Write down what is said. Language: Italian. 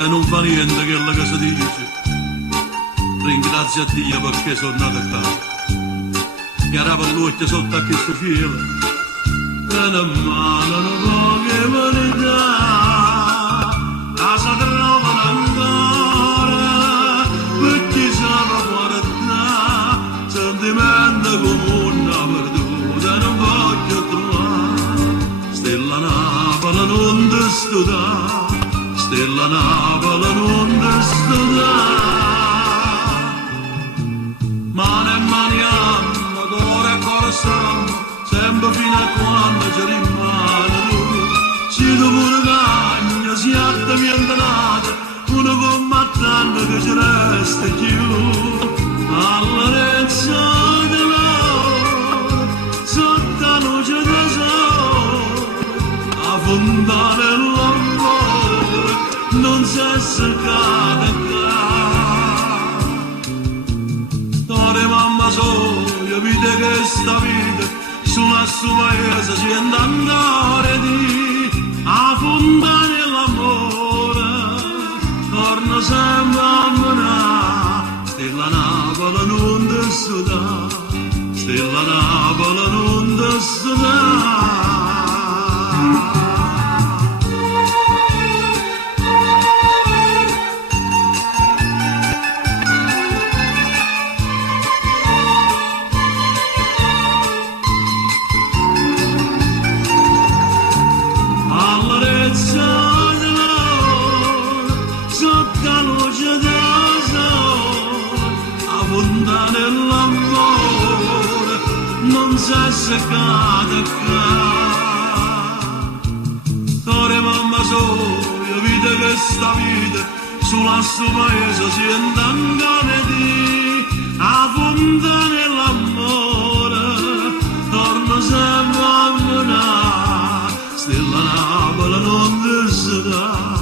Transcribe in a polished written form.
E non fa niente che la casa dice, ringrazia Dio perché sono nato a casa. Chiara per l'occhio sotto a questo fielo, e ne mancano poche vanità, casa trovano ancora, perché siamo guardati, sentimento comune perduto non voglio trovare, stella Napoli non ti studiare. Stella Napoli non ti studiare, mano e maniamo, cuore e cuore stiamo, sempre fino a quando ci rimane tu. Se tu pure cagna, si attamienta nata, uno combattente che ci resta più. All'arezzo di loro, sotto la luce del sole, a fondare l'amore, non si è cercata qua. Ora mamma soia, vede che sta vita sulla sua paese si è andata di a fondare l'amore, torna sempre a menare. Stella Napoli non ti studiare, Stella Napoli non ti studiare. Nell'amore non si è seccata qua. Ora mamma soia, vede che sta vita sulla sua paese si è andata di a fonda nell'amore, torna sempre a menare. Stella Napoli non ti si dà.